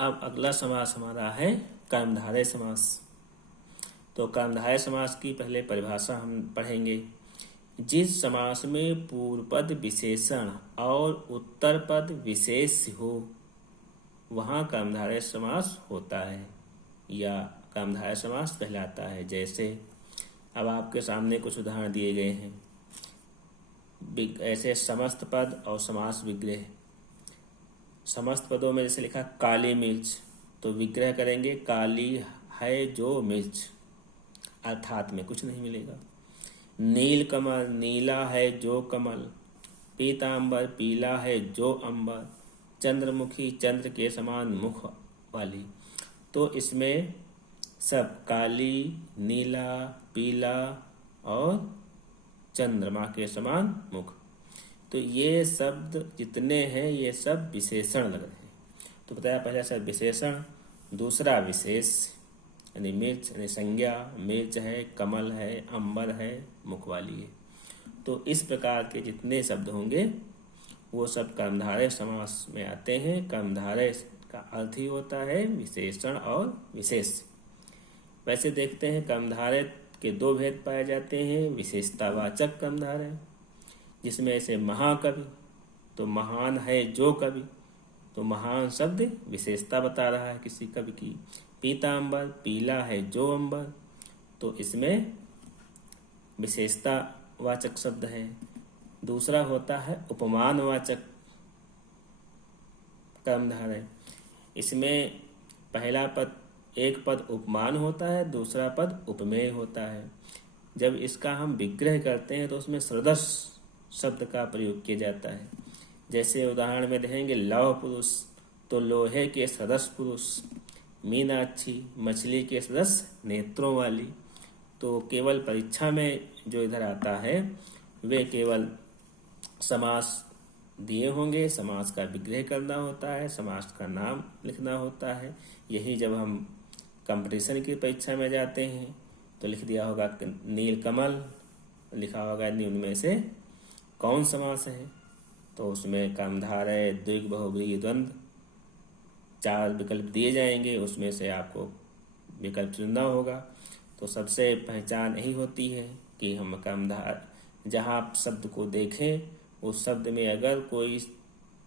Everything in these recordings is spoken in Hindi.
अब अगला समास हमारा है कर्मधारय समास। तो कर्मधारय समास की पहले परिभाषा हम पढ़ेंगे। जिस समास में पूर्व पद विशेषण और उत्तर पद विशेष हो वहाँ कर्मधारय समास होता है या कर्मधारय समास कहलाता है। जैसे अब आपके सामने कुछ उदाहरण दिए गए हैं। ऐसे समस्त पद और समास विग्रह। समस्त पदों में जैसे लिखा काली मिर्च, तो विग्रह करेंगे काली है जो मिर्च, अर्थात में कुछ नहीं मिलेगा। नील कमल, नीला है जो कमल। पीतांबर, पीला है जो अंबर। चंद्रमुखी, चंद्र के समान मुख वाली। तो इसमें सब काली, नीला, पीला और चंद्रमा के समान मुख, तो ये शब्द जितने हैं ये सब विशेषण लग रहे हैं। तो बताया पहला शब्द विशेषण, दूसरा विशेष यानी मिर्च यानी संज्ञा, मिर्च है, कमल है, अंबर है, मुख वाली है। तो इस प्रकार के जितने शब्द होंगे वो सब कर्मधारय समास में आते हैं। कर्मधारय का अर्थ ही होता है विशेषण और विशेष। वैसे देखते हैं कर्मधारय के दो भेद पाए जाते हैं। विशेषतावाचक कर्मधारय, जिसमें ऐसे महाकवि, तो महान है जो कवि, तो महान शब्द विशेषता बता रहा है किसी कवि की। पीतांबर, पीला है जो अंबर, तो इसमें विशेषतावाचक शब्द है। दूसरा होता है उपमानवाचक कर्मधारय। इसमें पहला पद एक पद उपमान होता है, दूसरा पद उपमेय होता है। जब इसका हम विग्रह करते हैं तो उसमें सदृश शब्द का प्रयोग किया जाता है। जैसे उदाहरण में देखेंगे लौह पुरुष, तो लोहे के सदृश पुरुष। मीनाक्षी, मछली के सदृश नेत्रों वाली। तो केवल परीक्षा में जो इधर आता है वे केवल समास दिए होंगे, समास का विग्रह करना होता है, समास का नाम लिखना होता है। यही जब हम कंपटीशन की परीक्षा में जाते हैं तो लिख दिया होगा नीलकमल, लिखा होगा उनमें से कौन समास है, तो उसमें कर्मधारय, द्विग, बहुब्रीहि, द्वंद्व 4 विकल्प दिए जाएंगे, उसमें से आपको विकल्प चुनना होगा। तो सबसे पहचान यही होती है कि हम कर्मधार जहाँ शब्द को देखें उस शब्द में अगर कोई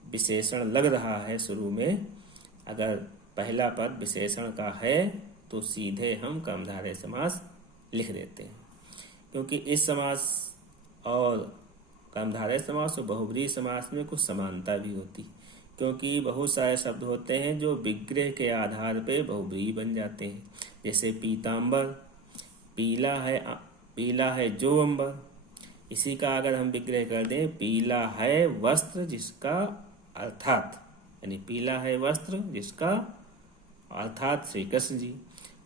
विशेषण लग रहा है शुरू में, अगर पहला पद विशेषण का है तो सीधे हम कर्मधारय समास लिख देते हैं। क्योंकि इस समास और कर्मधारय समास और बहुब्रीहि समास में कुछ समानता भी होती, क्योंकि बहुत सारे शब्द होते हैं जो विग्रह के आधार पे बहुब्रीहि बन जाते हैं। जैसे पीतांबर, पीला है जो अंबर। इसी का अगर हम विग्रह कर दें पीला है वस्त्र जिसका अर्थात, यानी पीला है वस्त्र जिसका अर्थात श्री कृष्ण जी।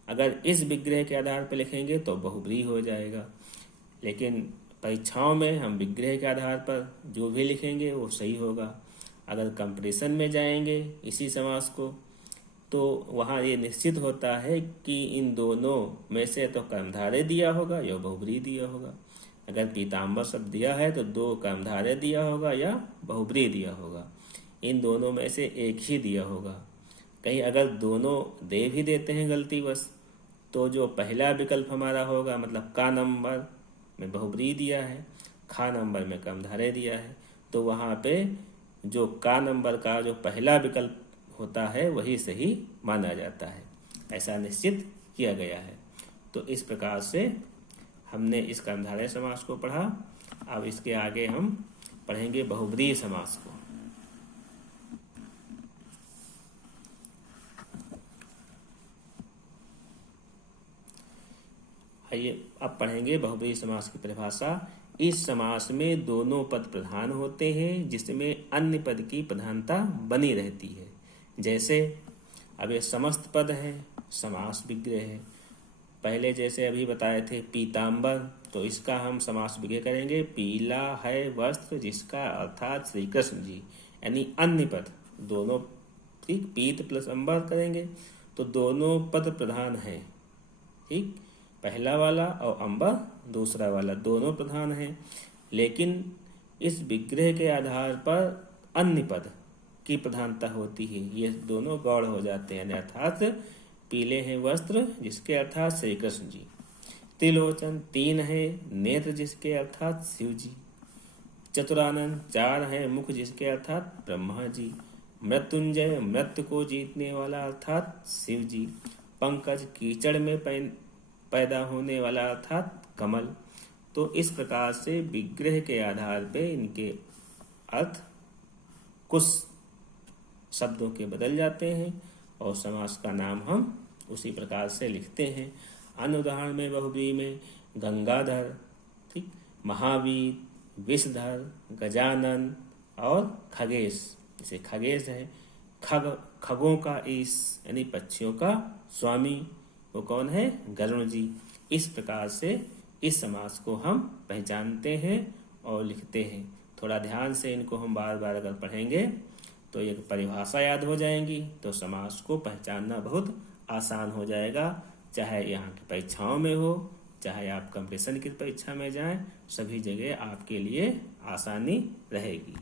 अगर इस विग्रह के आधार पर लिखेंगे तो बहुब्रीहि हो जाएगा। लेकिन परीक्षाओं में हम विग्रह के आधार पर जो भी लिखेंगे वो सही होगा। अगर कंपटीशन में जाएंगे इसी समास को तो वहाँ ये निश्चित होता है कि इन दोनों में से तो कर्मधारय दिया होगा या बहुब्रीहि दिया होगा। अगर पीतांबर शब्द दिया है तो 2 कर्मधारय दिया होगा या बहुब्रीहि दिया होगा। इन दोनों में से एक ही दिया होगा। कहीं अगर दोनों दे भी देते हैं गलतीवश तो जो पहला विकल्प हमारा होगा, मतलब का नंबर में बहुब्रीहि दिया है, खा नंबर में कर्मधारय दिया है, तो वहाँ पे जो का नंबर का जो पहला विकल्प होता है वही सही माना जाता है। ऐसा निश्चित किया गया है। तो इस प्रकार से हमने इस कर्मधारय समास को पढ़ा। अब इसके आगे हम पढ़ेंगे बहुब्रीहि समास को। आइए अब पढ़ेंगे बहुब्रीहि समास की परिभाषा। इस समास में दोनों पद प्रधान होते हैं जिसमें अन्य पद की प्रधानता बनी रहती है। जैसे अब ये समस्त पद है, समास विग्रह है। पहले जैसे अभी बताए थे पीतांबर, तो इसका हम समास विग्रह करेंगे पीला है वस्त्र जिसका अर्थात श्री कृष्ण जी, यानी अन्य पद दोनों, ठीक, पीत प्लस अंबर करेंगे तो दोनों पद प्रधान है, ठीक, पहला वाला और अंबर दूसरा वाला दोनों प्रधान हैं। लेकिन इस विग्रह के आधार पर अन्य पद की प्रधानता होती है। ये दोनों गौड़ हो जाते हैं, अर्थात पीले हैं वस्त्र जिसके अर्थात श्री कृष्ण जी, त्रिलोचन 3 है नेत्र जिसके अर्थात शिव जी, चतुरानन 4 है मुख जिसके अर्थात ब्रह्मा जी, मृत्युंजय मृत्यु को जीतने वाला अर्थात शिव जी, पंकज कीचड़ में पैदा होने वाला अर्थात कमल। तो इस प्रकार से विग्रह के आधार पे इनके अर्थ कुछ शब्दों के बदल जाते हैं और समास का नाम हम उसी प्रकार से लिखते हैं। अन्य उदाहरण में बहुव्रीहि में गंगाधर, ठीक, महावीर, विषधर, गजानन और खगेश। जैसे खगेश है खगों का ईश, यानी पक्षियों का स्वामी, वो कौन है? गरुण जी। इस प्रकार से इस समास को हम पहचानते हैं और लिखते हैं। थोड़ा ध्यान से इनको हम बार बार अगर पढ़ेंगे तो एक परिभाषा याद हो जाएंगी, तो समास को पहचानना बहुत आसान हो जाएगा। चाहे यहाँ की परीक्षाओं में हो, चाहे आप कंपटीशन की परीक्षा में जाएं, सभी जगह आपके लिए आसानी रहेगी।